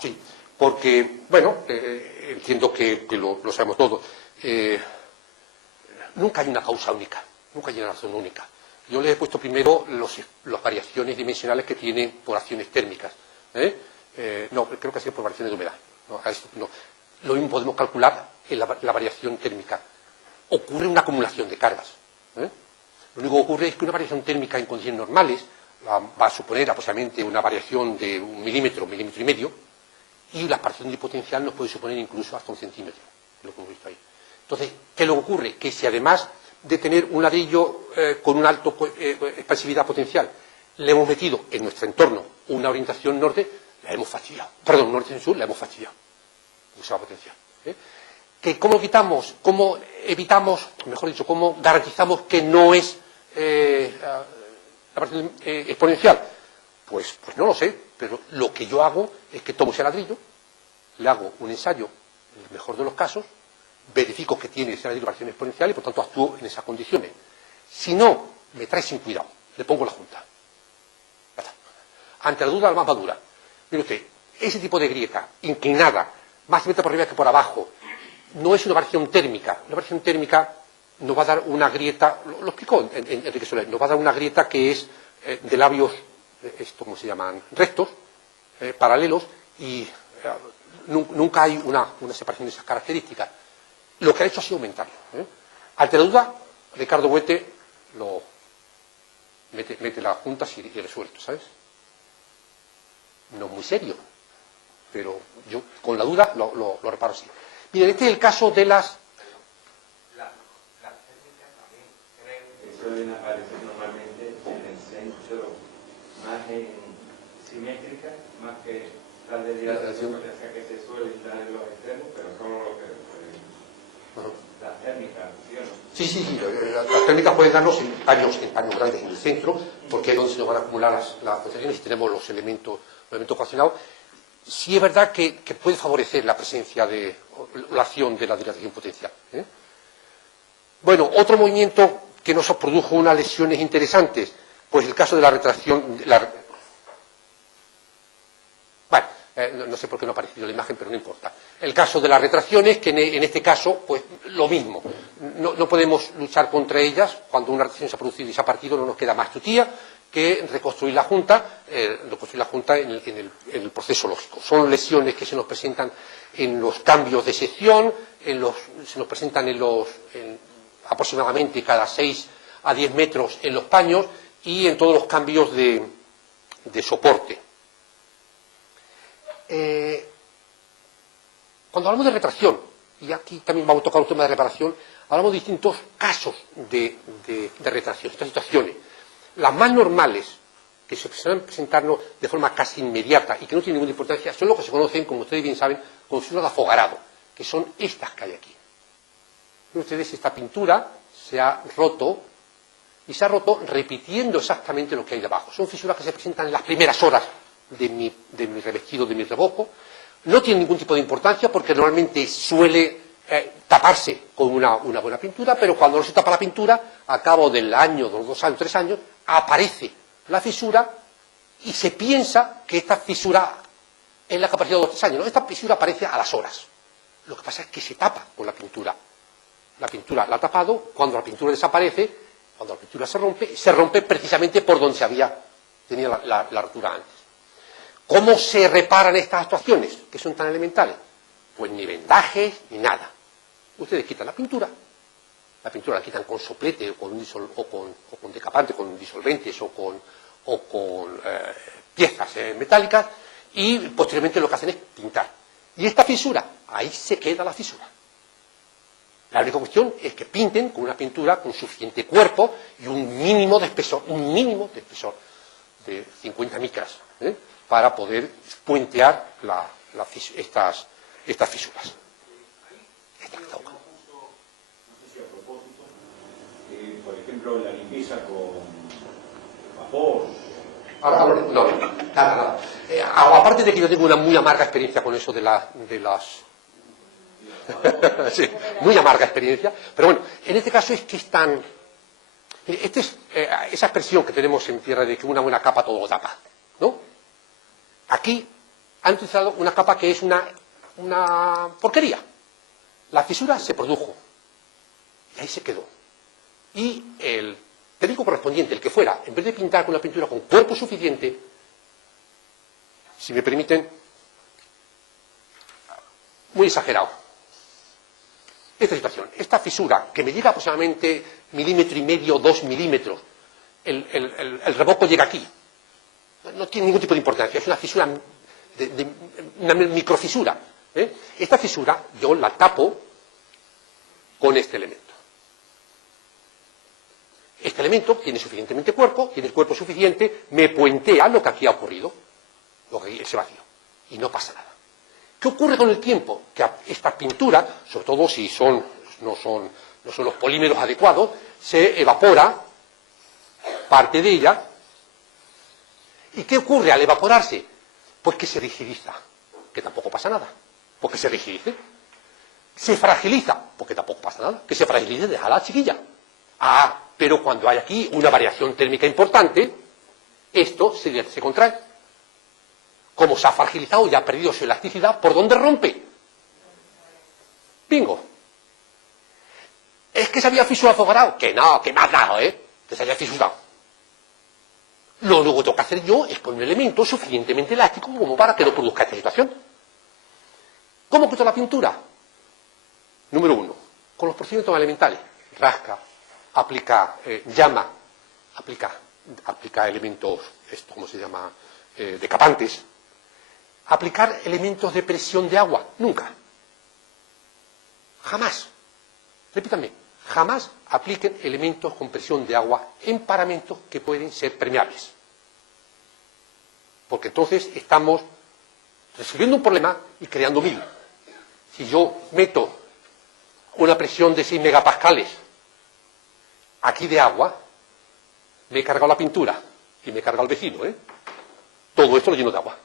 Sí, porque, bueno, entiendo que lo sabemos todos. Nunca hay una causa única, nunca hay una razón única. Yo les he puesto primero las variaciones dimensionales que tienen por acciones térmicas. No, creo que ha sido por variaciones de humedad. No. Lo mismo podemos calcular en la variación térmica. Ocurre una acumulación de cargas. Lo único que ocurre es que una variación térmica en condiciones normales va a suponer aproximadamente una variación de 1 milímetro, 1,5 milímetros, y la variación de potencial nos puede suponer incluso hasta 1 centímetro, lo que hemos visto ahí. Entonces, ¿qué es lo que ocurre? Que si además de tener un ladrillo con una alta expansividad potencial, le hemos metido en nuestro entorno una orientación norte, la hemos fastidiado. Perdón, norte-sur, la hemos fastidiado. Usa potencial. ¿Que ¿Cómo lo quitamos? ¿Cómo evitamos, mejor dicho, cómo garantizamos que no es la variación exponencial? Pues no lo sé, pero lo que yo hago es que tomo ese ladrillo, le hago un ensayo, en el mejor de los casos, verifico que tiene ese ladrillo variación exponencial y por tanto actúo en esas condiciones. Si no, me trae sin cuidado, le pongo la junta. Ante la duda, la más madura. Mire usted, ese tipo de grieta inclinada, más por arriba que por abajo, no es una variación térmica. Una variación térmica nos va a dar una grieta, lo explicó Enrique Soler, nos va a dar una grieta que es de labios, ¿cómo se llaman? Rectos, paralelos, y nunca hay una separación de esas características. Lo que ha hecho ha sido aumentarlo. Ante la duda, Ricardo Huete mete las juntas y resuelto, ¿sabes? No es muy serio, pero yo con la duda lo reparo así. Miren, este es el caso de las... Las técnicas también creen que suelen aparecer normalmente en el centro, más simétrica, más que las de dilatación, o sea que se suelen dar en los extremos, pero son lo que las térmicas, ¿sí o no? Sí, las térmicas pueden darnos en paños grandes en el centro, porque es donde se nos van a acumular las concentraciones y tenemos los elementos ocasionados. Sí es verdad que puede favorecer la presencia de la acción de la dilatación potencial. Bueno, otro movimiento que nos produjo unas lesiones interesantes, pues el caso de la retracción. No sé por qué no ha aparecido la imagen, pero no importa. El caso de las retracciones, que en este caso, pues lo mismo. No podemos luchar contra ellas. Cuando una retracción se ha producido y se ha partido, no nos queda más tutía que reconstruir la junta en el proceso lógico. Son lesiones que se nos presentan en los cambios de sección, se nos presentan aproximadamente cada 6 a 10 metros en los paños y en todos los cambios de soporte. Cuando hablamos de retracción, y aquí también vamos a tocar un tema de reparación, hablamos de distintos casos de retracción, estas situaciones. Las más normales, que se suelen presentarnos de forma casi inmediata y que no tienen ninguna importancia, son los que se conocen, como ustedes bien saben, como fisuras de afogarado, que son estas que hay aquí. ¿Ven ustedes? Esta pintura se ha roto, y se ha roto repitiendo exactamente lo que hay debajo. Son fisuras que se presentan en las primeras horas de mi revestido, de mi revoco. No tienen ningún tipo de importancia porque normalmente suele taparse con una buena pintura, pero cuando no se tapa la pintura, a cabo del año, de los 2 años, 3 años, aparece la fisura y se piensa que esta fisura es la que ha aparecido a los 3 años. ¿No? Esta fisura aparece a las horas. Lo que pasa es que se tapa con la pintura. La pintura la ha tapado, cuando la pintura desaparece, cuando la pintura se rompe precisamente por donde se había tenido la rotura antes. ¿Cómo se reparan estas actuaciones, que son tan elementales? Pues ni vendajes, ni nada. Ustedes quitan la pintura la quitan con soplete o con decapante, con disolventes o con piezas metálicas, y posteriormente lo que hacen es pintar. Y esta fisura, ahí se queda la fisura. La única cuestión es que pinten con una pintura con suficiente cuerpo y un mínimo de espesor de 50 micras, para poder puentear estas fisuras. Por ejemplo, la limpieza con vapor. Nada. Aparte de que yo tengo una muy amarga experiencia con eso de las sí, muy amarga experiencia, pero bueno, en este caso es que es tan... esa expresión que tenemos en tierra de que una buena capa todo lo tapa, ¿no? Aquí han utilizado una capa que es una porquería. La fisura se produjo y ahí se quedó. Y el técnico correspondiente, el que fuera, en vez de pintar con una pintura con cuerpo suficiente, si me permiten, muy exagerado. Esta situación, esta fisura, que me llega aproximadamente 1,5 mm, 2 milímetros, el revoco llega aquí. No tiene ningún tipo de importancia, es una fisura, una microfisura. Esta fisura yo la tapo con este elemento. Este elemento tiene suficientemente cuerpo, tiene el cuerpo suficiente, me puentea lo que aquí ha ocurrido, lo que ese vacío, y no pasa nada. ¿Qué ocurre con el tiempo? Que esta pintura, sobre todo si no son los polímeros adecuados, se evapora parte de ella. ¿Y qué ocurre al evaporarse? Pues que se rigidiza, que tampoco pasa nada, porque se rigidice. Se fragiliza, porque tampoco pasa nada, que se fragilice, deja la chiquilla. Pero cuando hay aquí una variación térmica importante, esto se contrae. Como se ha fragilizado y ha perdido su elasticidad, ¿por dónde rompe? Bingo. ¿Es que se había fisurado grado? Que no, que me has dado, que se haya fisurado. Lo único que tengo que hacer yo es poner un elemento suficientemente elástico como para que no produzca esta situación. ¿Cómo quito la pintura? Número 1, con los procedimientos elementales. Rasca, aplica llama, aplica elementos, ¿cómo se llama? Decapantes. Aplicar elementos de presión de agua, nunca. Jamás. Repítanme, jamás apliquen elementos con presión de agua en paramentos que pueden ser permeables. Porque entonces estamos resolviendo un problema y creando 1000. Si yo meto una presión de 6 megapascales aquí de agua, me he cargado la pintura y me he cargado el vecino, Todo esto lo lleno de agua.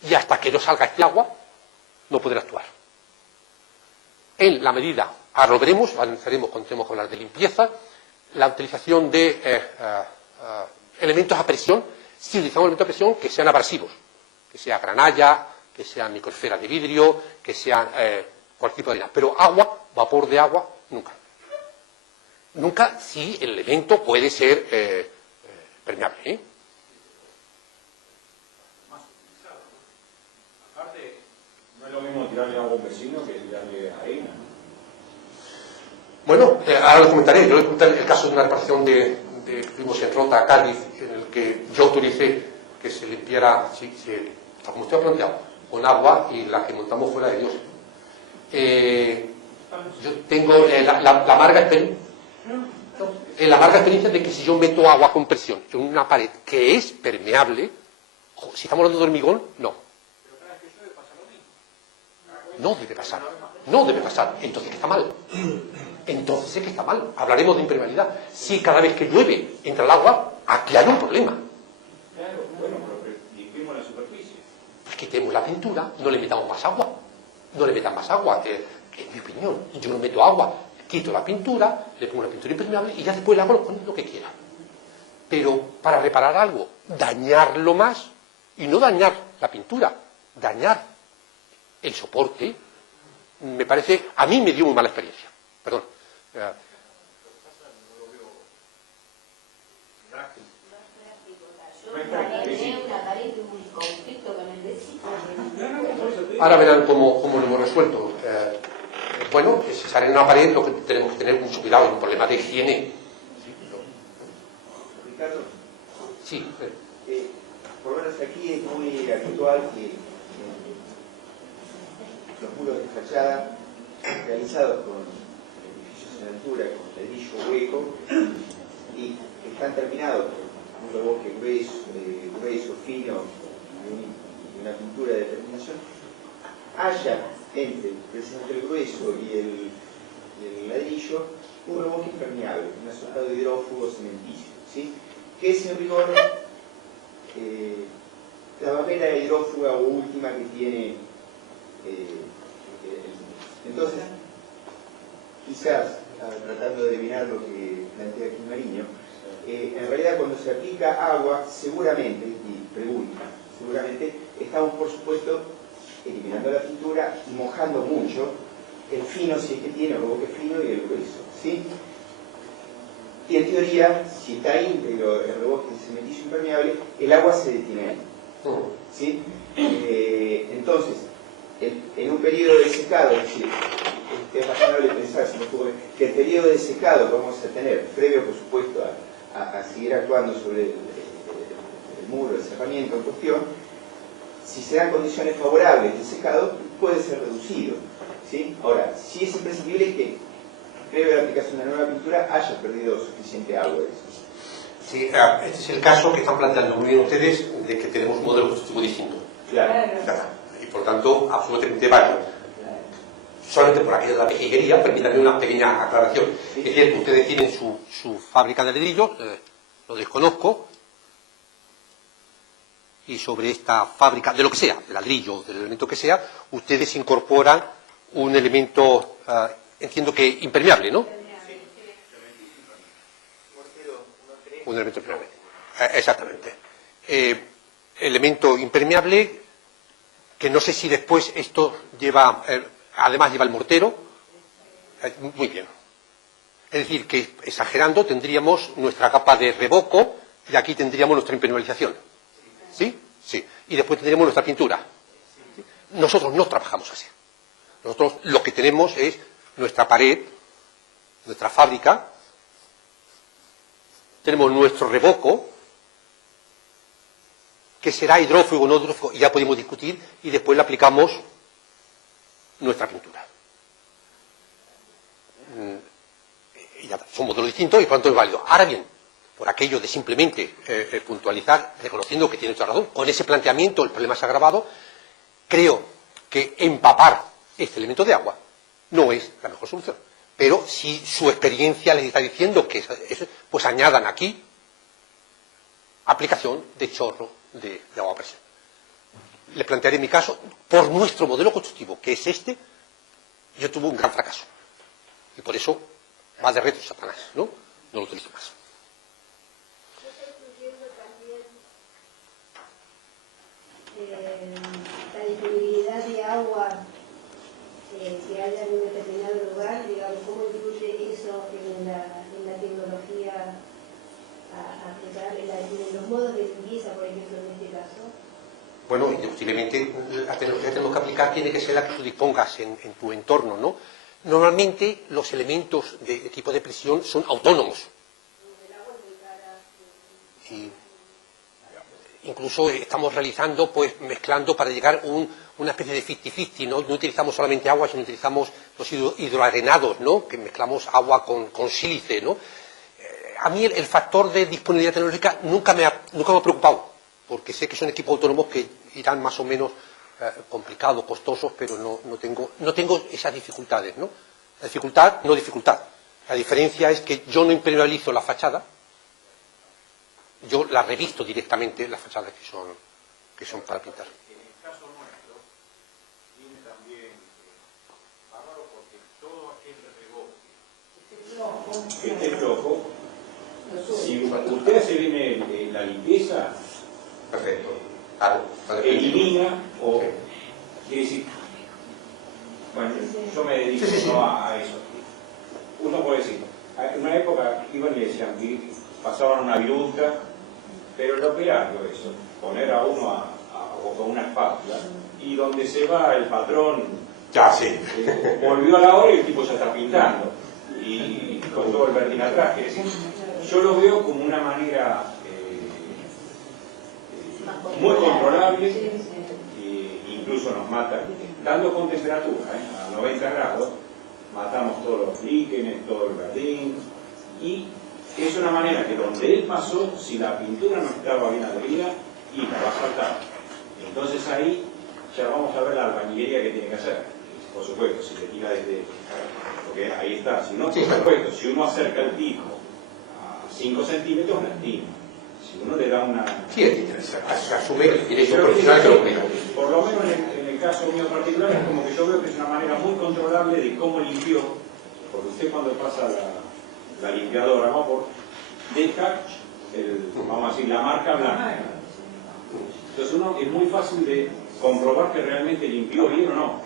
Y hasta que no salga este agua, no podré actuar. En la medida, ahora lo veremos, analizaremos cuando tenemos que hablar de limpieza, la utilización de elementos a presión, si utilizamos elementos a presión que sean abrasivos, que sea granalla, que sean microesferas de vidrio, que sean cualquier tipo de harina. Pero agua, vapor de agua, nunca. Nunca si el elemento puede ser permeable, No es lo mismo tirarle agua a un vecino que tirarle arena. Bueno, ahora les comentaré. Yo les comentaré el caso de una reparación que tuvimos en Rota, Cádiz, en el que yo autoricé que se limpiara, como usted ha planteado, con agua, y la que montamos fuera de Dios. Yo tengo la amarga experiencia de que si yo meto agua con presión en una pared que es permeable, si estamos hablando de hormigón, no. No debe pasar. No debe pasar. Entonces, ¿qué está mal? Entonces es que está mal. Hablaremos de impermeabilidad. Si cada vez que llueve entra el agua, aquí hay un problema. Claro, bueno, pero limpiemos la superficie. Pues quitemos la pintura, no le metamos más agua. No le metan más agua. En mi opinión, yo no meto agua, quito la pintura, le pongo una pintura impermeable y ya después le hago lo que quiera. Pero para reparar algo, dañarlo más, y no dañar la pintura, dañar el soporte, me parece, a mí me dio muy mala experiencia. Perdón. Ahora verán cómo lo hemos resuelto. Bueno, si sale en una pared, lo que tenemos que tener mucho cuidado, es un problema de higiene. Ricardo, Sí. por lo menos aquí es muy habitual que los muros de fachada realizados con edificios en altura, con ladrillo hueco, y que están terminados por un revoque grueso, fino, y una pintura de terminación, haya entre precisamente el grueso y el ladrillo un revoque impermeable, un azotado de hidrófugo cementicio, ¿sí? Que es en rigor la barrera hidrófuga o última que tiene. Entonces, quizás, tratando de adivinar lo que plantea aquí Mariño, en realidad cuando se aplica agua, seguramente, y pregunta, seguramente, estamos por supuesto eliminando la pintura y mojando mucho el fino, si es que tiene el revoque fino, y el grueso, ¿sí? Y en teoría, si está íntegro el revoque cementillo impermeable, el agua se detiene ahí, ¿sí? Entonces, en un periodo de secado, es decir, es razonable pensar, si me ocurre, que el periodo de secado que vamos a tener, previo por supuesto a seguir actuando sobre el muro, el cerramiento en cuestión, si se dan condiciones favorables de secado, puede ser reducido, ¿sí? Ahora, sí es imprescindible que previo a la aplicación de una nueva pintura haya perdido suficiente agua. Sí, este es el caso que están planteando muy bien ustedes de que tenemos un modelo constructivo distinto. Claro. Y por tanto, absolutamente válido. Solamente por aquello de la pejiguería, permítanme una pequeña aclaración. Es decir, ustedes tienen su fábrica de ladrillos, lo desconozco, y sobre esta fábrica, de lo que sea, de ladrillo, del elemento que sea, ustedes incorporan un elemento, entiendo que impermeable, ¿no? Un elemento impermeable. Exactamente. Elemento impermeable que no sé si después esto lleva, además lleva el mortero. Muy bien. Es decir, que exagerando tendríamos nuestra capa de revoco y aquí tendríamos nuestra impermeabilización. ¿Sí? Sí. Y después tendríamos nuestra pintura. Nosotros no trabajamos así. Nosotros lo que tenemos es nuestra pared, nuestra fábrica, tenemos nuestro revoco, que será hidrófugo o no hidrófugo, y ya podemos discutir, y después le aplicamos nuestra pintura. Y ya, son modelos distintos y por lo tanto es válido. Ahora bien, por aquello de simplemente puntualizar, reconociendo que tiene toda razón, con ese planteamiento el problema se ha agravado, creo que empapar este elemento de agua no es la mejor solución. Pero si su experiencia les está diciendo que pues añadan aquí aplicación de chorro de agua a presión. Les plantearé mi caso, por nuestro modelo constructivo, que es este, yo tuve un gran fracaso. Y por eso va de reto Satanás, ¿no? No lo utilizo más. Yo estoy incluyendo también la disponibilidad de agua que haya en un determinado lugar, digamos, ¿cómo influye eso en la tecnología a aplicar, en los modos de limpieza, por ejemplo, en este caso? Bueno, indiscutiblemente la tecnología que tenemos que aplicar tiene que ser la que tú dispongas en tu entorno, ¿no? Normalmente los elementos de equipo de presión son autónomos. Y incluso estamos realizando, pues mezclando para llegar a una especie de 50-50, ¿no? No utilizamos solamente agua, sino utilizamos los hidroarenados, ¿no? Que mezclamos agua con sílice, ¿no? A mí el factor de disponibilidad tecnológica nunca me ha preocupado, porque sé que son equipos autónomos que irán más o menos complicados, costosos, pero no tengo esas dificultades, ¿no? La dificultad, no dificultad. La diferencia es que yo no impermeabilizo la fachada, yo la revisto directamente, las fachadas que son para pintar. En el caso nuestro, tiene también bárbaro porque todo aquel revoque, este flojo, si usted hace bien la limpieza, Perfecto. Claro. elimina o quiere decir, bueno, yo me dedico ¿no? a eso. Uno puede decir, en una época iban y decían que pasaban una viruta, pero lo que hago es eso, poner a uno o con una espátula y donde se va el patrón Ya, sí. volvió a la hora y el tipo ya está pintando y con todo el vertinatraje. Es decir, yo lo veo como una manera muy controlable, incluso nos mata, dando con temperatura, a 90 grados, matamos todos los líquenes, todo el verdín, y es una manera que donde él pasó, si la pintura no estaba bien adherida, y la va a saltar. Entonces ahí ya vamos a ver la albañilería que tiene que hacer. Por supuesto, si le tira desde... porque ahí está, si no, por supuesto, si uno acerca el pico a 5 centímetros, lastima. Si uno le da una... Sí, se asume que el derecho profesional que lo pone. Por lo menos en el caso mío particular es como que yo veo que es una manera muy controlable de cómo limpió, porque usted cuando pasa la limpiadora, ¿no? Deja, vamos a decir, la marca blanca. Entonces uno es muy fácil de comprobar que realmente limpió bien o no.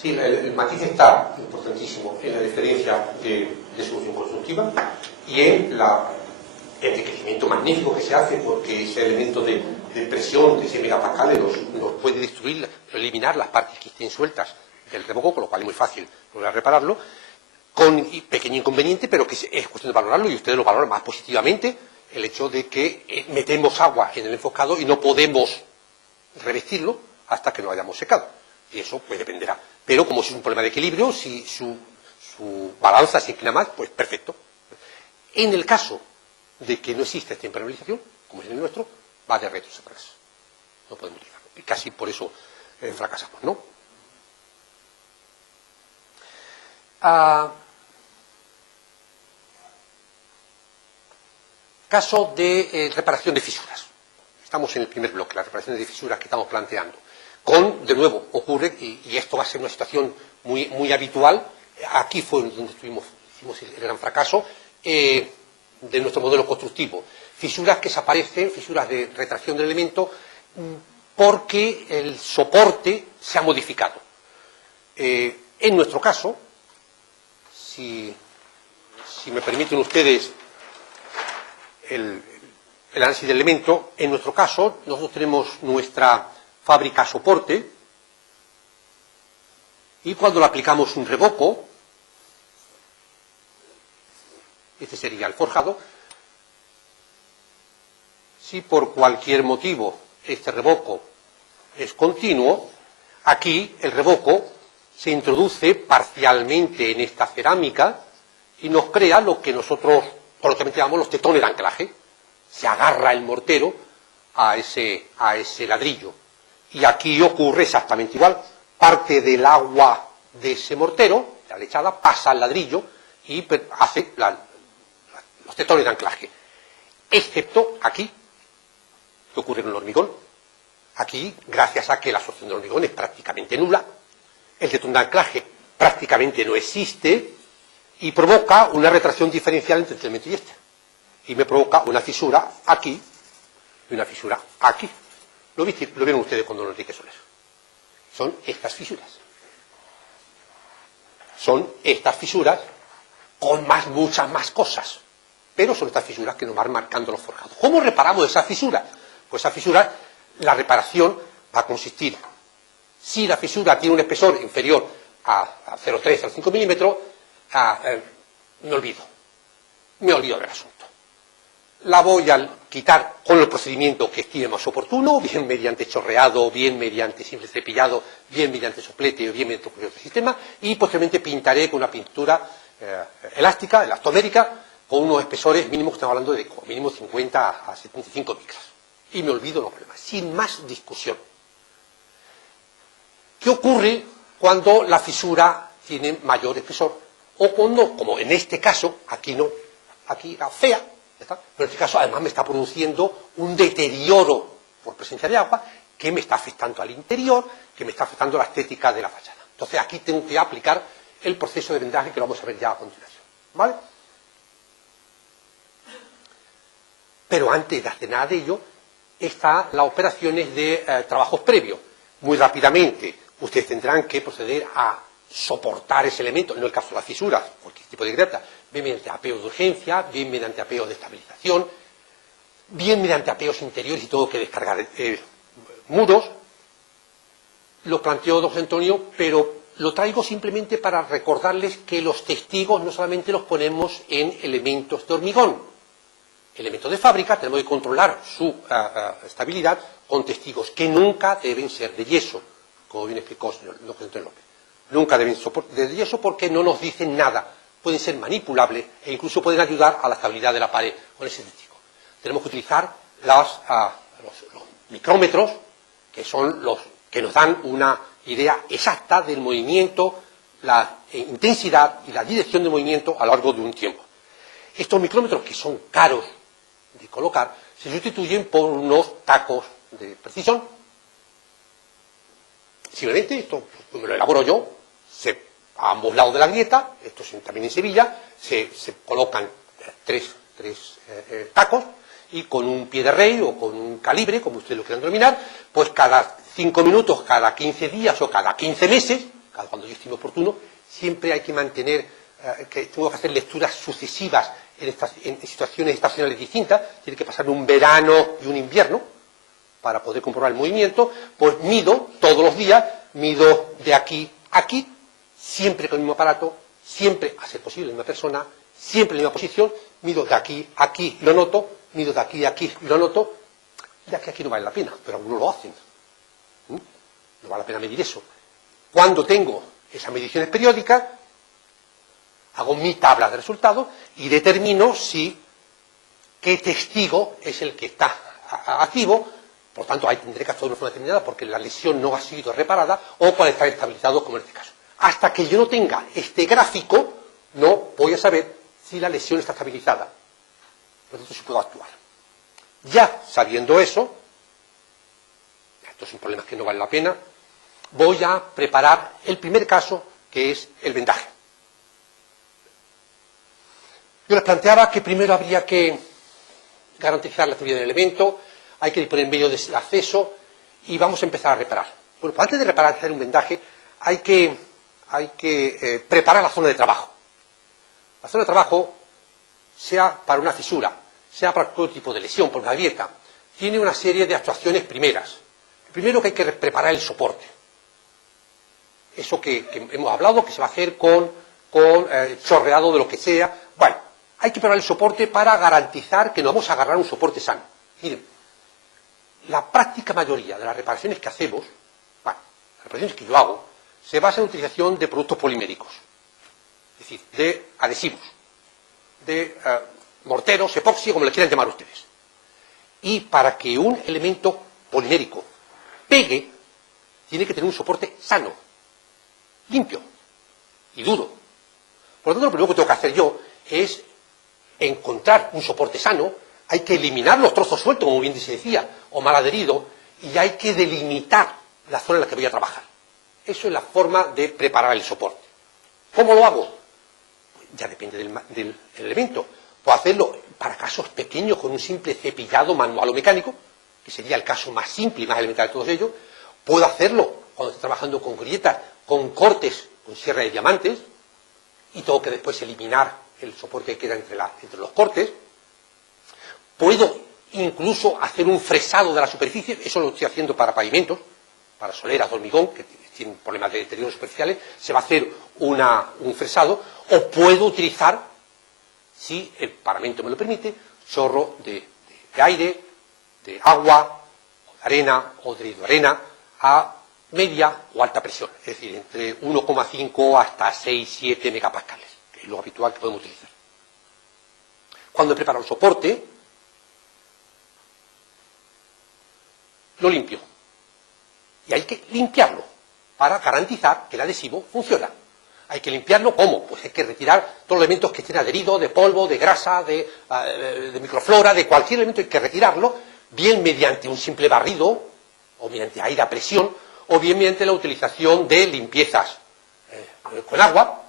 Sí, el matiz está importantísimo en la diferencia de solución constructiva y en el enriquecimiento magnífico que se hace, porque ese elemento de presión de ese megapascal nos puede destruir, eliminar las partes que estén sueltas del revoco, con lo cual es muy fácil lograr repararlo, con pequeño inconveniente, pero que es cuestión de valorarlo, y ustedes lo valoran más positivamente, el hecho de que metemos agua en el enfoscado y no podemos revestirlo hasta que lo hayamos secado. Y eso pues dependerá. Pero como es un problema de equilibrio, si su balanza se inclina más, pues perfecto. En el caso de que no exista esta impermeabilización, como es en el nuestro, va de retros a atrás. No podemos utilizarlo. Y casi por eso fracasamos, ¿no? Caso de reparación de fisuras. Estamos en el primer bloque, las reparaciones de fisuras que estamos planteando. De nuevo, ocurre, y esto va a ser una situación muy habitual, aquí fue donde hicimos el gran fracaso de nuestro modelo constructivo. Fisuras que se aparecen, fisuras de retracción del elemento, porque el soporte se ha modificado. En nuestro caso, si me permiten ustedes el análisis del elemento, en nuestro caso, nosotros tenemos nuestra fábrica soporte, y cuando le aplicamos un revoco, este sería el forjado, si por cualquier motivo este revoco es continuo, aquí el revoco se introduce parcialmente en esta cerámica y nos crea lo que nosotros coloquialmente llamamos los tetones de anclaje. Se agarra el mortero a ese ladrillo. Y aquí ocurre exactamente igual. Parte del agua de ese mortero, la lechada, pasa al ladrillo y hace los tetones de anclaje. Excepto aquí, que ocurre en el hormigón. Aquí, gracias a que la absorción del hormigón es prácticamente nula, el tetón de anclaje prácticamente no existe y provoca una retracción diferencial entre este elemento y este. Y me provoca una fisura aquí y una fisura aquí. Lo vieron ustedes cuando lo Enrique Soler. Son estas fisuras. Son estas fisuras con muchas más cosas. Pero son estas fisuras que nos van marcando los forjados. ¿Cómo reparamos esas fisuras? Pues esas fisuras, la reparación va a consistir, si la fisura tiene un espesor inferior a 0,3 o 5 milímetros, me olvido del asunto. La voy a quitar con el procedimiento que estime más oportuno, bien mediante chorreado, bien mediante simple cepillado, bien mediante soplete o bien mediante otro sistema, y posteriormente pintaré con una pintura elástica, elastomérica, con unos espesores mínimos, estamos hablando de como mínimo 50 a 75 micras. Y me olvido los problemas, sin más discusión. ¿Qué ocurre cuando la fisura tiene mayor espesor? O cuando, como en este caso, aquí no, aquí era fea, ¿está? Pero en este caso además me está produciendo un deterioro por presencia de agua que me está afectando al interior, que me está afectando a la estética de la fachada. Entonces aquí tengo que aplicar el proceso de vendaje que lo vamos a ver ya a continuación. ¿Vale? Pero antes de hacer nada de ello, están las operaciones de trabajos previos. Muy rápidamente, ustedes tendrán que proceder a soportar ese elemento, no el caso de las fisuras, cualquier tipo de grieta, bien mediante apeos de urgencia, bien mediante apeos de estabilización, bien mediante apeos interiores y todo que descargar muros. Lo planteó don José Antonio, pero lo traigo simplemente para recordarles que los testigos no solamente los ponemos en elementos de hormigón. Elementos de fábrica, tenemos que controlar su estabilidad con testigos que nunca deben ser de yeso, como bien explicó don José Antonio López. Nunca deben ser de yeso porque no nos dicen nada. Pueden ser manipulables e incluso pueden ayudar a la estabilidad de la pared con ese testigo. Tenemos que utilizar los micrómetros, que son los que nos dan una idea exacta del movimiento, la intensidad y la dirección del movimiento a lo largo de un tiempo. Estos micrómetros, que son caros de colocar, se sustituyen por unos tacos de precisión. Simplemente, esto me lo elaboro yo, a ambos lados de la grieta, esto también en Sevilla, se colocan tres tacos y con un pie de rey o con un calibre, como ustedes lo quieran denominar, pues cada 5 minutos, cada 15 días o cada 15 meses, cada cuando yo estime oportuno, siempre hay que mantener, que tengo que hacer lecturas sucesivas en situaciones estacionales distintas, tiene que pasar un verano y un invierno para poder comprobar el movimiento, pues mido todos los días, mido de aquí a aquí, siempre con el mismo aparato, siempre, a ser posible, la misma persona, siempre en la misma posición, mido de aquí a aquí, lo noto, mido de aquí a aquí, lo noto, de aquí a aquí no vale la pena, pero algunos lo hacen. No vale la pena medir eso. Cuando tengo esas mediciones periódicas, hago mi tabla de resultados y determino si qué testigo es el que está activo, por tanto ahí tendré que actuar de una forma determinada porque la lesión no ha sido reparada o cuál está estabilizado como en este caso. Hasta que yo no tenga este gráfico, no voy a saber si la lesión está estabilizada. Por lo tanto, sí puedo actuar. Ya sabiendo eso, estos son problemas que no valen la pena, voy a preparar el primer caso, que es el vendaje. Yo les planteaba que primero habría que garantizar la estabilidad del elemento, hay que disponer medios de acceso y vamos a empezar a reparar. Bueno, pues antes de reparar, hacer un vendaje, hay que preparar la zona de trabajo. La zona de trabajo, sea para una fisura, sea para todo tipo de lesión, por una grieta, tiene una serie de actuaciones primeras. Primero que hay que preparar el soporte. Eso que hemos hablado, que se va a hacer con chorreado de lo que sea. Bueno, hay que preparar el soporte para garantizar que nos vamos a agarrar un soporte sano. Miren, la práctica mayoría de las reparaciones que hacemos, bueno, las reparaciones que yo hago, se basa en la utilización de productos poliméricos. Es decir, de adhesivos, de morteros, epoxi, como le quieran llamar ustedes. Y para que un elemento polimérico pegue, tiene que tener un soporte sano, limpio y duro. Por lo tanto, lo primero que tengo que hacer yo es encontrar un soporte sano, hay que eliminar los trozos sueltos, como bien se decía, o mal adherido, y hay que delimitar la zona en la que voy a trabajar. Eso es la forma de preparar el soporte. ¿Cómo lo hago? Ya depende del elemento. Puedo hacerlo para casos pequeños con un simple cepillado manual o mecánico, que sería el caso más simple y más elemental de todos ellos. Puedo hacerlo cuando estoy trabajando con grietas, con cortes, con sierra de diamantes, y tengo que después eliminar el soporte que queda entre los cortes. Puedo incluso hacer un fresado de la superficie, eso lo estoy haciendo para pavimentos, para soleras de hormigón, que tienen problemas de deterioro superficiales, se va a hacer un fresado, o puedo utilizar, si el paramento me lo permite, chorro de aire, de agua, o de arena, o de hidroarena, a media o alta presión, es decir, entre 1,5 hasta 6-7 megapascales, que es lo habitual que podemos utilizar. Cuando he preparado el soporte, lo limpio. Y hay que limpiarlo para garantizar que el adhesivo funciona. Hay que limpiarlo, ¿cómo? Pues hay que retirar todos los elementos que estén adheridos, de polvo, de grasa, de microflora, de cualquier elemento, hay que retirarlo, bien mediante un simple barrido, o mediante aire a presión, o bien mediante la utilización de limpiezas con agua,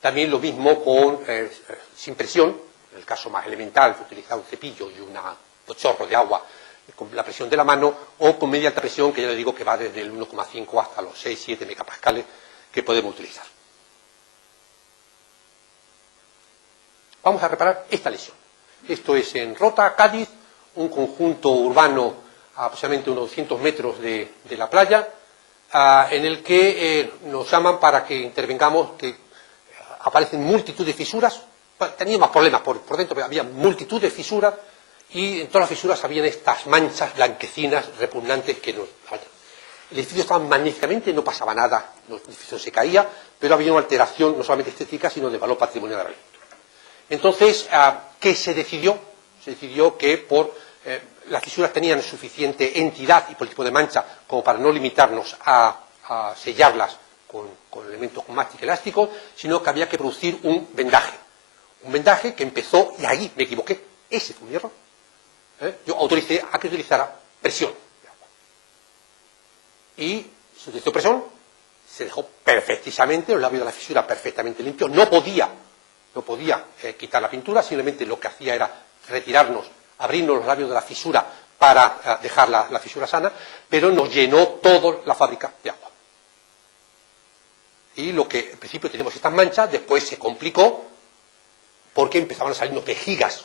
también lo mismo sin presión, en el caso más elemental, utilizar un cepillo y un chorro de agua con la presión de la mano, o con media alta presión, que ya le digo que va desde el 1,5 hasta los 6-7 megapascales que podemos utilizar. Vamos a reparar esta lesión. Esto es en Rota, Cádiz, un conjunto urbano a aproximadamente unos 200 metros de la playa, en el que nos llaman para que intervengamos, que aparecen multitud de fisuras. Bueno, tenía más problemas por dentro, pero había multitud de fisuras, y en todas las fisuras habían estas manchas blanquecinas repugnantes que nos... El edificio estaba magníficamente, no pasaba nada, el edificio se caía, pero había una alteración no solamente estética, sino de valor patrimonial del elemento. Entonces, ¿qué se decidió? Se decidió que las fisuras tenían suficiente entidad y por el tipo de mancha como para no limitarnos a sellarlas con elementos con mástil elástico, sino que había que producir un vendaje. Un vendaje que empezó, y ahí me equivoqué, ese fue mi error. Yo autoricé a que utilizara presión de agua. Y se utilizó presión, se dejó perfectísimamente, los labios de la fisura perfectamente limpios, no podía quitar la pintura, simplemente lo que hacía era retirarnos abrirnos los labios de la fisura para dejar la fisura sana, pero nos llenó toda la fábrica de agua. Y lo que al principio teníamos estas manchas, después se complicó porque empezaban a salirnos vejigas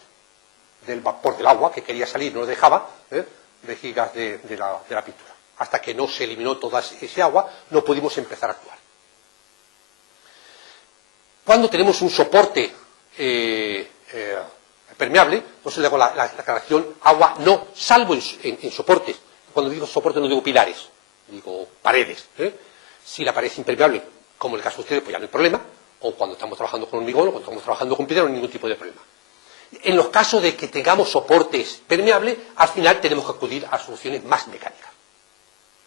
del vapor del agua que quería salir, no lo dejaba, vejigas de la pintura. Hasta que no se eliminó toda ese agua, no pudimos empezar a actuar. Cuando tenemos un soporte permeable, entonces le hago la aclaración agua no, salvo en soportes. Cuando digo soporte no digo pilares, digo paredes. Si la pared es impermeable, como en el caso de ustedes, pues ya no hay problema, o cuando estamos trabajando con hormigón, o cuando estamos trabajando con piedra, no hay ningún tipo de problema. En los casos de que tengamos soportes permeables, al final tenemos que acudir a soluciones más mecánicas.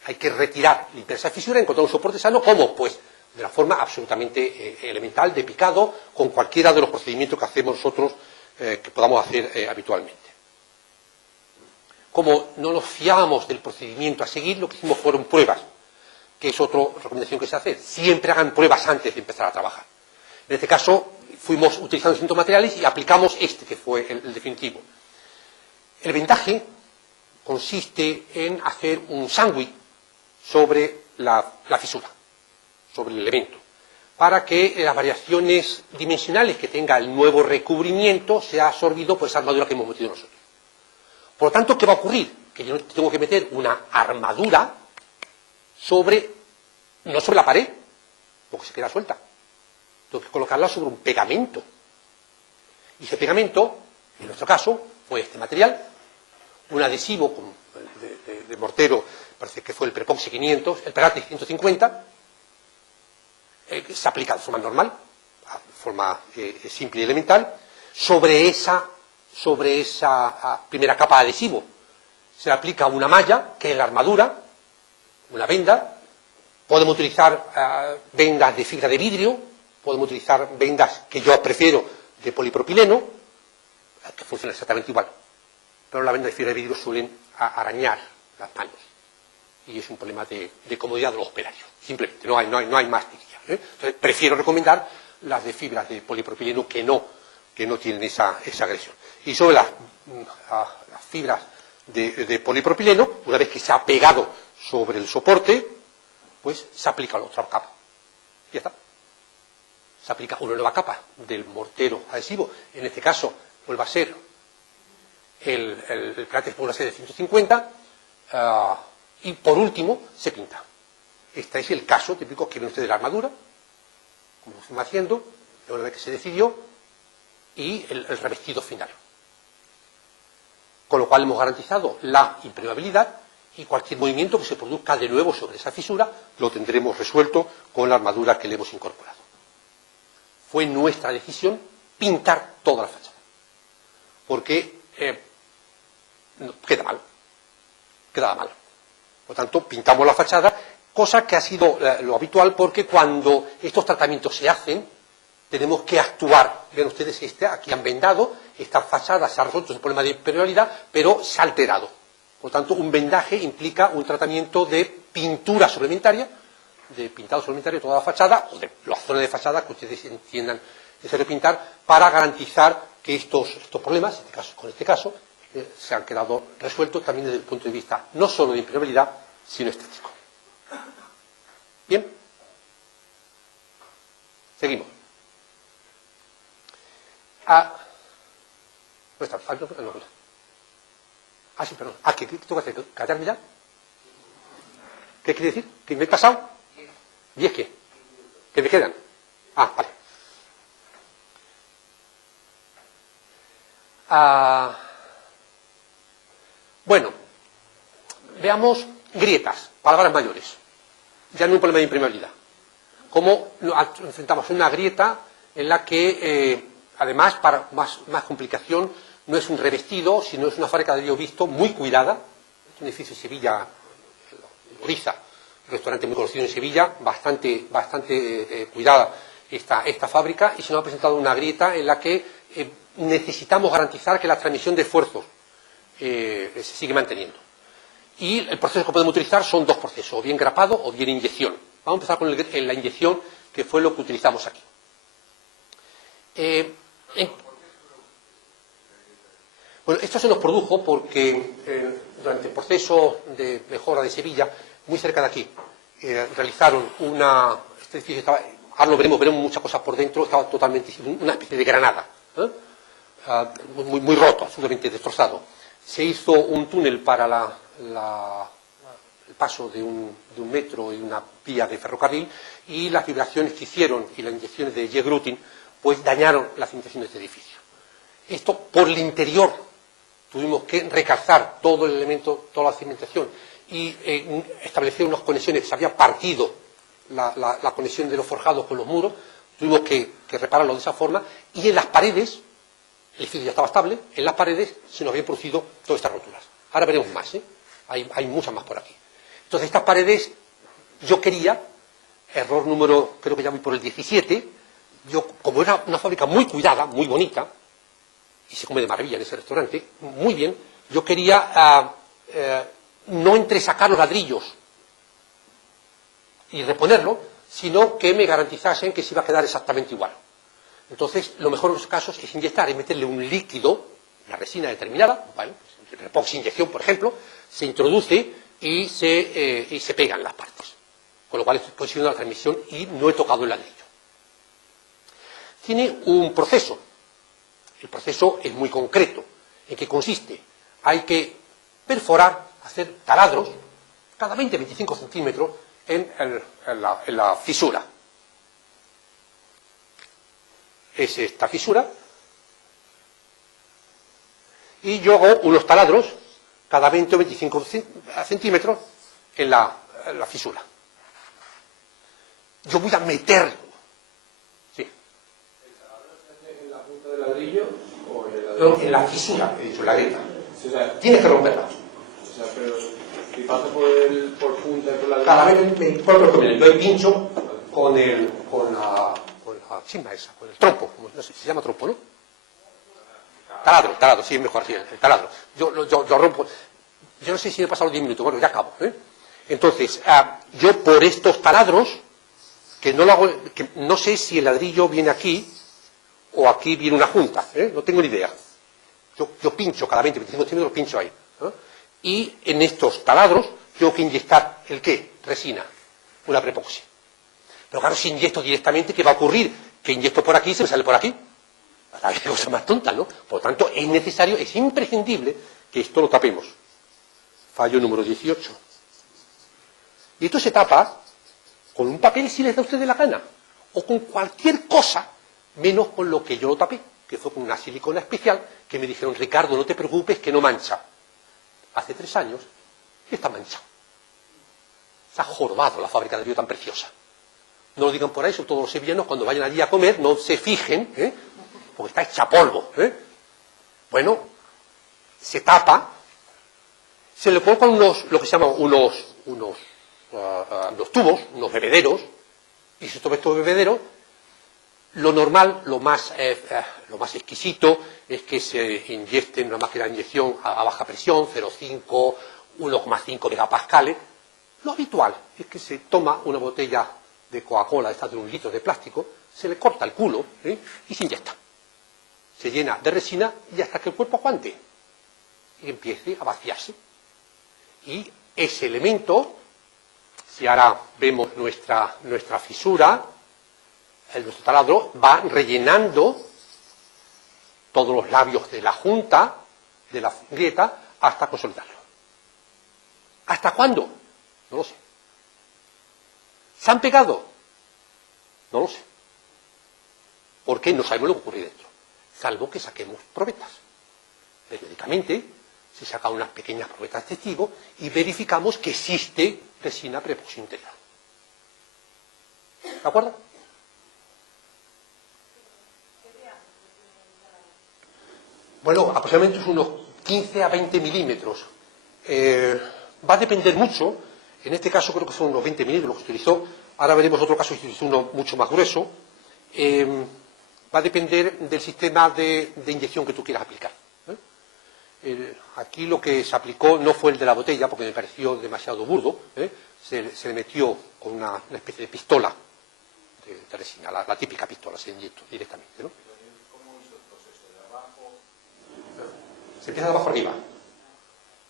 Hay que retirar, limpiar esa fisura, encontrar un soporte sano, ¿cómo? Pues de la forma absolutamente elemental, de picado, con cualquiera de los procedimientos que hacemos nosotros, que podamos hacer habitualmente. Como no nos fiábamos del procedimiento a seguir, lo que hicimos fueron pruebas, que es otra recomendación que se hace. Siempre hagan pruebas antes de empezar a trabajar. En este caso, fuimos utilizando distintos materiales y aplicamos este, que fue el definitivo. El vendaje consiste en hacer un sándwich sobre la fisura, sobre el elemento, para que las variaciones dimensionales que tenga el nuevo recubrimiento sea absorbido por esa armadura que hemos metido nosotros. Por lo tanto, ¿qué va a ocurrir? Que yo tengo que meter una armadura no sobre la pared, porque se queda suelta. Tengo que colocarla sobre un pegamento. Y ese pegamento, en nuestro caso, fue este material, un adhesivo de mortero, parece que fue el Prepoxy 500, el Pegate 150, se aplica de forma normal, de forma simple y elemental, sobre esa primera capa de adhesivo se le aplica una malla, que es la armadura, una venda. Podemos utilizar vendas de fibra de vidrio, podemos utilizar vendas que yo prefiero de polipropileno, que funcionan exactamente igual, pero las vendas de fibra de vidrio suelen arañar las manos y es un problema de comodidad de los operarios, simplemente, no hay más diría, Entonces, prefiero recomendar las de fibras de polipropileno que no tienen esa agresión. Y sobre las fibras de polipropileno, una vez que se ha pegado sobre el soporte, pues se aplica la otra capa. Ya está. Se aplica una nueva capa del mortero adhesivo. En este caso, vuelve a ser el cráter vuelve a ser de 150, y por último, se pinta. Este es el caso típico que ven ustedes de la armadura, como lo estamos haciendo, una vez que se decidió, y el revestido final. Con lo cual hemos garantizado la impermeabilidad y cualquier movimiento que se produzca de nuevo sobre esa fisura lo tendremos resuelto con la armadura que le hemos incorporado. Fue nuestra decisión pintar toda la fachada, porque quedaba mal. Por lo tanto, pintamos la fachada, cosa que ha sido lo habitual, porque cuando estos tratamientos se hacen, tenemos que actuar. Ven ustedes, aquí han vendado, esta fachada se ha resuelto el problema de impermeabilidad, pero se ha alterado. Por lo tanto, un vendaje implica un tratamiento de pintura suplementaria, de pintado suplementario de toda la fachada, o de la zona de fachada que ustedes entiendan necesario pintar, para garantizar que estos problemas, con este caso, se han quedado resueltos también desde el punto de vista no solo de impermeabilidad, sino estético. Bien. Seguimos. ¿Dónde está? Sí, perdón. ¿Qué tengo que hacer? ¿Callarme ya? ¿Qué quiere decir? ¿Que me he pasado? 10 qué? ¿Que me quedan? Vale. Bueno, veamos grietas, palabras mayores. Ya no un problema de impermeabilidad. ¿Cómo enfrentamos una grieta en la que, además, para más complicación, no es un revestido, sino es una fábrica de ladrillo visto, muy cuidada? Es un edificio en Sevilla, Oriza, un restaurante muy conocido en Sevilla, bastante cuidada esta fábrica, y se nos ha presentado una grieta en la que necesitamos garantizar que la transmisión de esfuerzos se sigue manteniendo. Y el proceso que podemos utilizar son dos procesos, o bien grapado o bien inyección. Vamos a empezar con la inyección, que fue lo que utilizamos aquí. Bueno, esto se nos produjo porque durante el proceso de mejora de Sevilla, muy cerca de aquí, realizaron este edificio estaba, ahora lo veremos muchas cosas por dentro, estaba totalmente una especie de granada, muy roto, absolutamente destrozado. Se hizo un túnel para el paso de un metro y una vía de ferrocarril, y las vibraciones que hicieron y las inyecciones de J-Grouting pues dañaron la cimentación de este edificio. Esto por el interior tuvimos que recalzar todo el elemento, toda la cimentación y establecer unas conexiones. Se había partido la conexión de los forjados con los muros, tuvimos que repararlo de esa forma, y en las paredes, el edificio ya estaba estable, en las paredes se nos habían producido todas estas roturas. Ahora veremos más, hay muchas más por aquí. Entonces estas paredes, yo quería, error número, creo que ya voy por el 17, yo, como era una fábrica muy cuidada, muy bonita, y se come de maravilla en ese restaurante, muy bien, yo quería no entresacar los ladrillos y reponerlo, sino que me garantizasen que se iba a quedar exactamente igual. Entonces, lo mejor en los casos es inyectar, es meterle un líquido, una resina determinada, ¿vale? Pues, epoxi inyección, por ejemplo, se introduce y se pegan las partes. Con lo cual estoy consiguiendo la transmisión y no he tocado el ladrillo. Tiene un proceso. El proceso es muy concreto. ¿En qué consiste? Hay que perforar, hacer taladros, cada 20-25 centímetros en la fisura. Es esta fisura. Y yo hago unos taladros cada 20 o 25 centímetros en la fisura. Yo voy a meterlo. Sí. ¿El taladro se hace en la punta del ladrillo o en el ladrillo? No, en la fisura, he dicho, la grieta. O sea, Tienes que romperla. o sea, pero si pasa por punta y por la Cada vez yo pincho con la chimba esa, con el trompo, no sé, se llama trompo, ¿no? Taladro, sí, es mejor, sí, el taladro. Yo rompo, yo no sé si me he pasado los 10 minutos, bueno, ya acabo, Entonces, yo por estos taladros, que no lo hago, que no sé si el ladrillo viene aquí, o aquí viene una junta, no tengo ni idea. Yo pincho cada 20-25 centímetros, pincho ahí. Y en estos taladros tengo que inyectar, ¿el qué? Resina, una prepoxi. Pero claro, si inyecto directamente, ¿qué va a ocurrir? Que inyecto por aquí y se me sale por aquí. La cosa más tonta, ¿no? Por lo tanto, es necesario, es imprescindible que esto lo tapemos. Fallo número 18. Y esto se tapa con un papel si les da a ustedes la gana, o con cualquier cosa, menos con lo que yo lo tapé, que fue con una silicona especial, que me dijeron, Ricardo, no te preocupes, que no mancha. Hace 3 años, está manchado. Se ha jorobado la fábrica de vidrio tan preciosa. No lo digan por ahí, sobre todo los sevillanos, cuando vayan allí a comer, no se fijen, porque está hecha polvo. Bueno, se tapa, se le colocan lo que se llaman unos tubos, unos bebederos, y si estos bebederos, lo normal, lo más exquisito, es que se inyecte en una máquina de inyección a baja presión, 0,5, 1,5 megapascales. Lo habitual es que se toma una botella de Coca-Cola, esta de 1 litro de plástico, se le corta el culo y se inyecta. Se llena de resina y hasta que el cuerpo aguante y empiece a vaciarse. Y ese elemento, si ahora vemos nuestra fisura, nuestro taladro va rellenando todos los labios de la junta, de la grieta, hasta consolidarlo. ¿Hasta cuándo? No lo sé. ¿Se han pegado? No lo sé. ¿Por qué? No sabemos lo que ocurre dentro. Salvo que saquemos probetas. Periódicamente se sacan unas pequeñas probetas de testigo y verificamos que existe resina prepoxi interior. ¿De acuerdo? Bueno, aproximadamente es unos 15 a 20 milímetros. Va a depender mucho. En este caso creo que son unos 20 milímetros los que utilizó. Ahora veremos otro caso que utilizó uno mucho más grueso. Va a depender del sistema de inyección que tú quieras aplicar. Aquí lo que se aplicó no fue el de la botella, porque me pareció demasiado burdo. Se le metió con una especie de pistola de resina, la típica pistola, se inyectó directamente, ¿no? Se empieza de abajo arriba.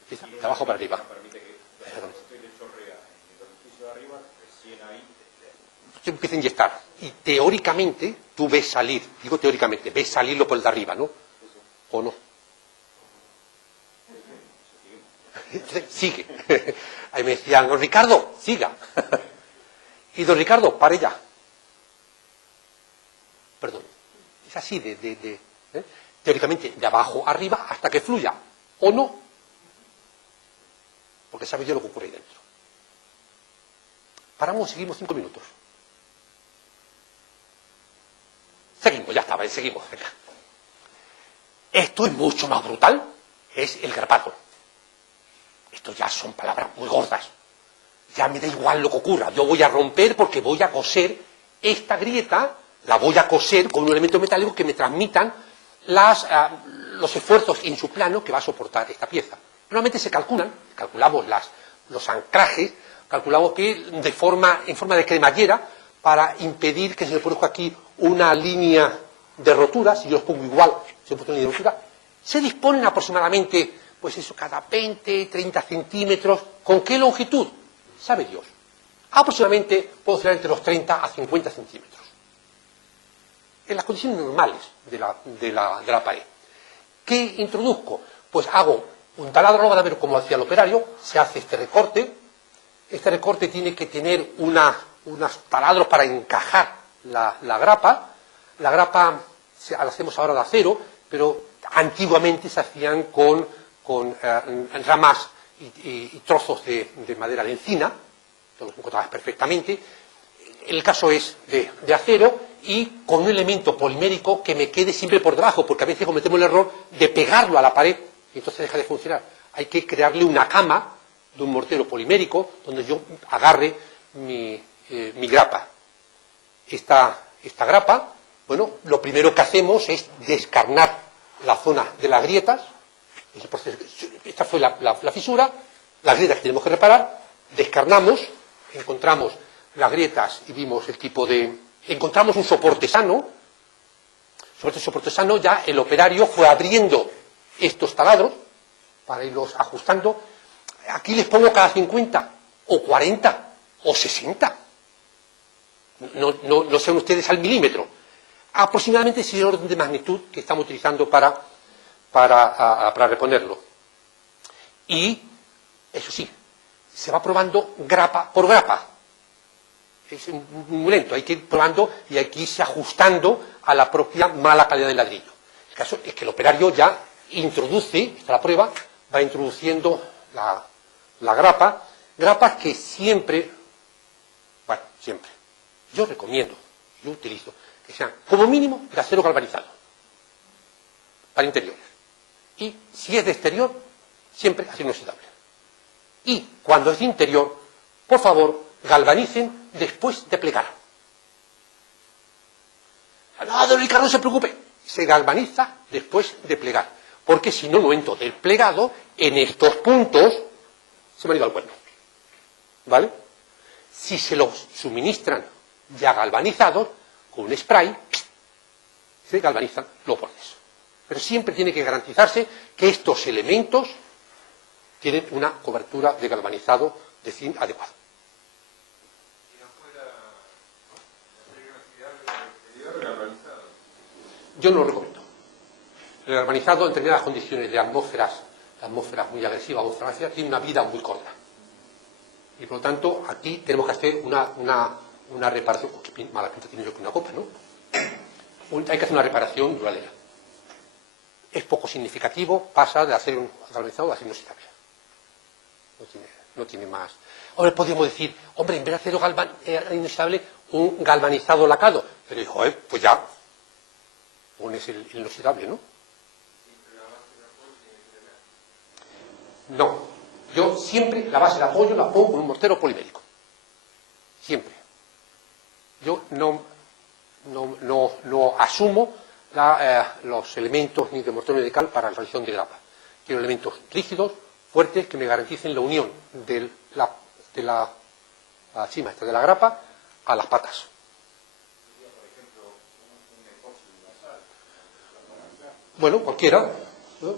Empieza de abajo para arriba. Se empieza a inyectar. Y teóricamente, tú ves salir, digo teóricamente, ves salirlo por el de arriba, ¿no? ¿O no? Sigue. Ahí me decían, don Ricardo, siga. Y don Ricardo, pare ya. Perdón. Es así teóricamente, de abajo arriba hasta que fluya. ¿O no? Porque sabe yo lo que ocurre ahí dentro. Paramos, seguimos 5 minutos. Seguimos, ya estaba, seguimos. Venga. Esto es mucho más brutal, es el grapado. Esto ya son palabras muy gordas. Ya me da igual lo que ocurra. Yo voy a romper porque voy a coser esta grieta, la voy a coser con un elemento metálico que me transmitan los esfuerzos en su plano que va a soportar esta pieza. Normalmente se calculamos los anclajes, calculamos que en forma de cremallera para impedir que se me produzca aquí una línea de rotura. Si yo los pongo igual, se produce una línea de rotura. Se disponen aproximadamente, pues eso, cada 20, 30 centímetros. ¿Con qué longitud? Sabe Dios. Aproximadamente puedo oscilar entre los 30 a 50 centímetros. En las condiciones normales de la pared. ¿Qué introduzco? Pues hago un taladro, lo van a ver como hacía el operario, se hace este recorte. Este recorte tiene que tener unos taladros para encajar la grapa. La grapa la hacemos ahora de acero, pero antiguamente se hacían con ramas y trozos de madera de encina, lo encontrabas perfectamente. El caso es de acero y con un elemento polimérico que me quede siempre por debajo, porque a veces cometemos el error de pegarlo a la pared y entonces deja de funcionar. Hay que crearle una cama de un mortero polimérico donde yo agarre mi grapa. Esta grapa, bueno, lo primero que hacemos es descarnar la zona de las grietas. Esta fue la fisura, las grietas que tenemos que reparar, descarnamos, encontramos las grietas y vimos el tipo de... Encontramos un soporte sano. Sobre este soporte sano ya el operario fue abriendo estos taladros para irlos ajustando. Aquí les pongo cada 50, o 40, o 60. No sean ustedes al milímetro. Aproximadamente ese es el orden de magnitud que estamos utilizando para reponerlo. Y, eso sí, se va probando grapa por grapa. Es muy lento, hay que ir probando y hay que irse ajustando a la propia mala calidad del ladrillo. El caso es que el operario ya introduce, esta es la prueba, va introduciendo la grapa, grapas que siempre, yo recomiendo, yo utilizo, que sean como mínimo de acero galvanizado, para interiores. Y si es de exterior, siempre acero inoxidable. Y cuando es de interior, por favor, galvanicen después de plegar. No, don Ricardo, no se preocupe, se galvaniza después de plegar, porque si no, momento del plegado, en estos puntos se me ha ido al cuerno. ¿Vale? Si se los suministran ya galvanizados, con un spray, se galvanizan los bordes. Pero siempre tiene que garantizarse que estos elementos tienen una cobertura de galvanizado de zinc adecuado. Yo no lo recomiendo. El galvanizado en determinadas condiciones de atmósferas muy agresivas, atmósfera ácida, tiene una vida muy corta. Y por lo tanto, aquí tenemos que hacer una reparación. Qué mala pinta tiene yo con una copa, ¿no? Hay que hacer una reparación duradera. Es poco significativo, pasa de hacer un galvanizado a hacer inoxidable. No tiene más. Ahora podríamos decir, hombre, en vez de hacerlo inoxidable, un galvanizado lacado. Pero dijo, pues ya pones el inoxidable, ¿no? No. Yo siempre la base de apoyo la pongo con un mortero polimérico. Siempre. Yo no asumo los elementos ni de mortero medical para la realización de grapa. Quiero elementos rígidos, fuertes, que me garanticen la unión de la cima de la grapa a las patas. Bueno, cualquiera. ¿no?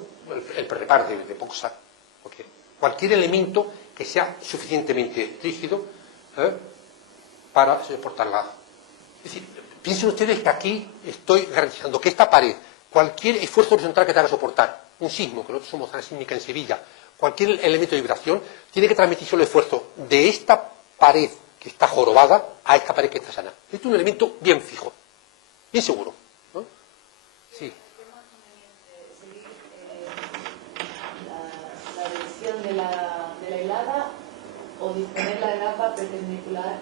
El prepar de Boxar, cualquier elemento que sea suficientemente rígido para soportarla. Es decir, piensen ustedes que aquí estoy garantizando que esta pared, cualquier esfuerzo horizontal que te haga soportar, un sismo, que nosotros somos sísmica en Sevilla, cualquier elemento de vibración, tiene que transmitir solo el esfuerzo de esta pared que está jorobada a esta pared que está sana. Esto es un elemento bien fijo, bien seguro, ¿no? Sí. La dirección de la hilada o disponer la grapa perpendicular.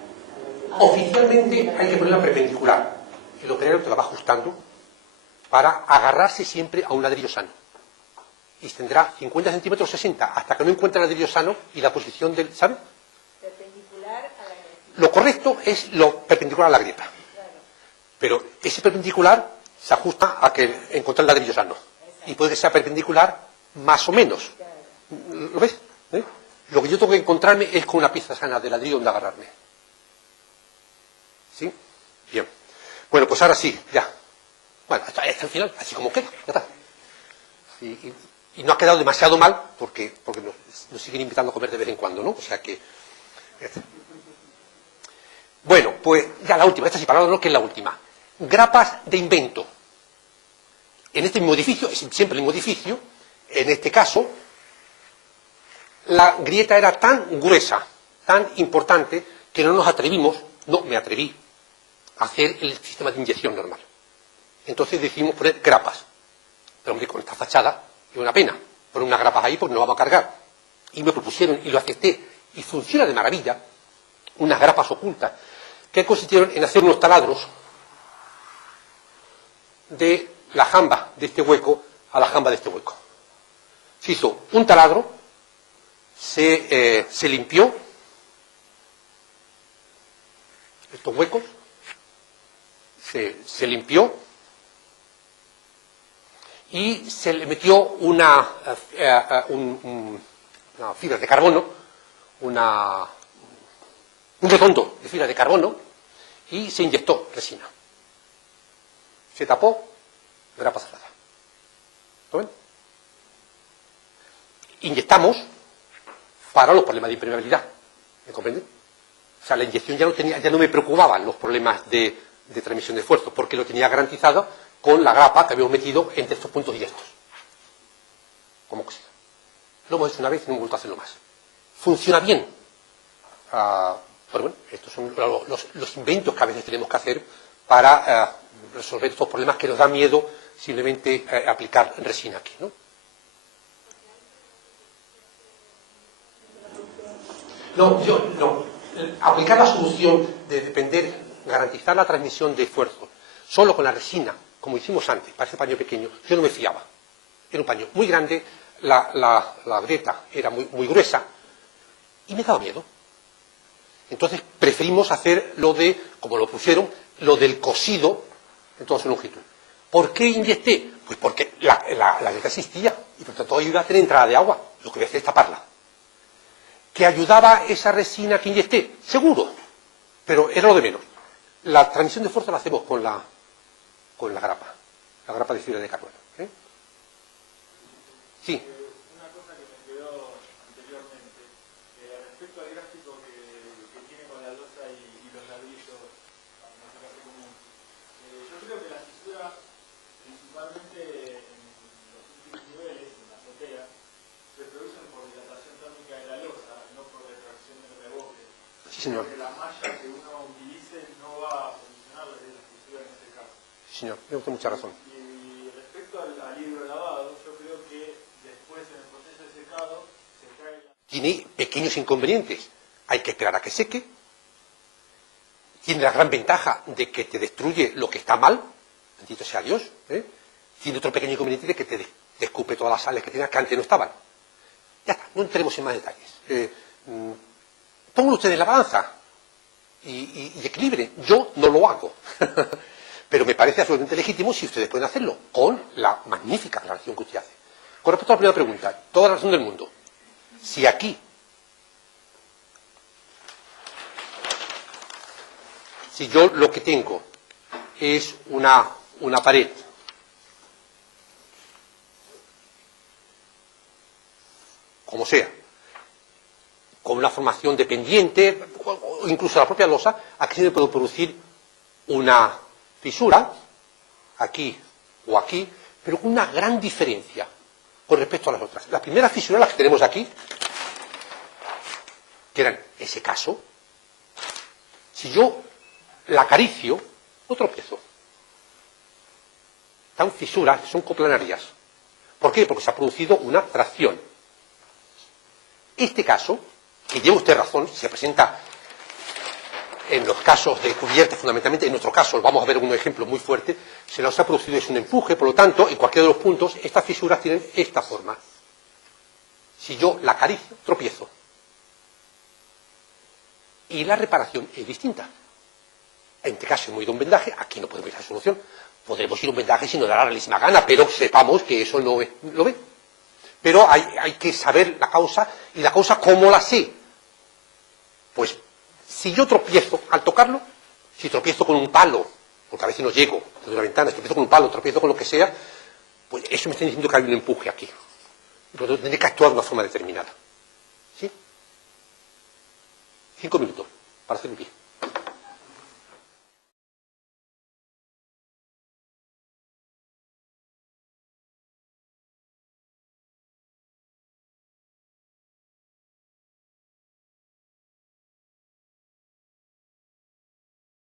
Oficialmente hay que ponerla perpendicular. El operario te la va ajustando para agarrarse siempre a un ladrillo sano. Y tendrá 50 centímetros 60 hasta que no encuentre el ladrillo sano y la posición del, ¿sabe? Perpendicular a la grieta. Lo correcto es lo perpendicular a la grieta. Claro. Pero ese perpendicular se ajusta a que encontrar el ladrillo sano. Y puede que sea perpendicular más o menos. ¿Lo ves? ¿Eh? Lo que yo tengo que encontrarme es con una pieza sana de ladrillo donde agarrarme. ¿Sí? Bien. Bueno, pues ahora sí, ya. Bueno, hasta el final, así como queda, ya está. Y no ha quedado demasiado mal, porque nos siguen invitando a comer de vez en cuando, ¿no? O sea que... Bueno, pues ya la última, esta sí, para no, que es la última. Grapas de invento. En este mismo edificio, es siempre el mismo edificio, en este caso, la grieta era tan gruesa, tan importante, que no nos atrevimos, no me atreví, a hacer el sistema de inyección normal. Entonces decidimos poner grapas. Pero hombre, con esta fachada es una pena poner unas grapas ahí porque no vamos a cargar. Y me propusieron, y lo acepté, y funciona de maravilla, unas grapas ocultas, que consistieron en hacer unos taladros de la jamba de este hueco a la jamba de este hueco. Se hizo un taladro, se limpió estos huecos, se limpió y se le metió una fibra de carbono, un redondo de fibra de carbono, y se inyectó resina. Se tapó, grapa cerrada. ¿Lo ven? Inyectamos para los problemas de impermeabilidad. ¿Me comprenden? O sea, la inyección ya no me preocupaban los problemas de transmisión de esfuerzo, porque lo tenía garantizado con la grapa que habíamos metido entre estos puntos y estos. Como que lo hemos hecho una vez y no hemos vuelto a hacerlo más. Funciona bien. Pero bueno, estos son los inventos que a veces tenemos que hacer para resolver estos problemas que nos da miedo simplemente aplicar resina aquí, ¿no? No. Aplicar la solución de depender, garantizar la transmisión de esfuerzo solo con la resina, como hicimos antes, para ese paño pequeño, yo no me fiaba. Era un paño muy grande, la grieta era muy gruesa y me daba miedo. Entonces preferimos hacer lo de, como lo pusieron, lo del cosido en toda su longitud. ¿Por qué inyecté? Pues porque la grieta existía y por tanto iba a tener entrada de agua. Lo que voy a hacer es taparla. ¿Que ayudaba esa resina que inyecté? Seguro, pero era lo de menos. La transmisión de fuerza la hacemos con la grapa de fibra de carbono. Sí. Una cosa que me quedó anteriormente, respecto al gráfico que tiene con la losa y los ladrillos, en este caso común, yo creo que la fisura, principalmente en los últimos niveles, en la azotea, se producen por dilatación térmica de la losa, no por retracción del rebote. Sí, señor. Porque la malla que uno utilice no va a solucionar la fisura en este caso. Sí, señor, tiene usted mucha razón. Y respecto al hilo lavado, yo creo que después en el proceso de secado se cae la... Tiene pequeños inconvenientes. Hay que esperar a que seque. Tiene la gran ventaja de que te destruye lo que está mal. Bendito sea Dios. Tiene otro pequeño inconveniente de que te escupe todas las sales que tenga que antes no estaban. Ya está, no entremos en más detalles. Pónganlo ustedes en la balanza y equilibre. Yo no lo hago. Pero me parece absolutamente legítimo si ustedes pueden hacerlo, con la magnífica aclaración que usted hace. Con respecto a la primera pregunta, toda la razón del mundo. Si aquí, si yo lo que tengo es una pared sea, con una formación dependiente, o incluso la propia losa, aquí se le puede producir una fisura, aquí o aquí, pero con una gran diferencia con respecto a las otras. Las primeras fisuras, las que tenemos aquí, que eran ese caso, si yo la acaricio, no tropiezo. Están fisuras, son coplanarias. ¿Por qué? Porque se ha producido una tracción. Este caso, que lleva usted razón, se presenta en los casos de cubierta fundamentalmente, en nuestro caso, vamos a ver un ejemplo muy fuerte, se nos ha producido es un empuje, por lo tanto, en cualquiera de los puntos, estas fisuras tienen esta forma. Si yo la acaricio, tropiezo. Y la reparación es distinta. En este caso hemos ido a un vendaje, aquí no podemos ir a la solución. Podremos ir a un vendaje si nos da la realísima gana, pero sepamos que eso no es, lo ve. Pero hay que saber la causa, y la causa, ¿cómo la sé? Pues, si yo tropiezo al tocarlo, si tropiezo con un palo, porque a veces no llego desde una ventana, si tropiezo con un palo, tropiezo con lo que sea, pues eso me está diciendo que hay un empuje aquí. Y por lo tanto tendré que actuar de una forma determinada. ¿Sí? 5 minutos para hacer un pie.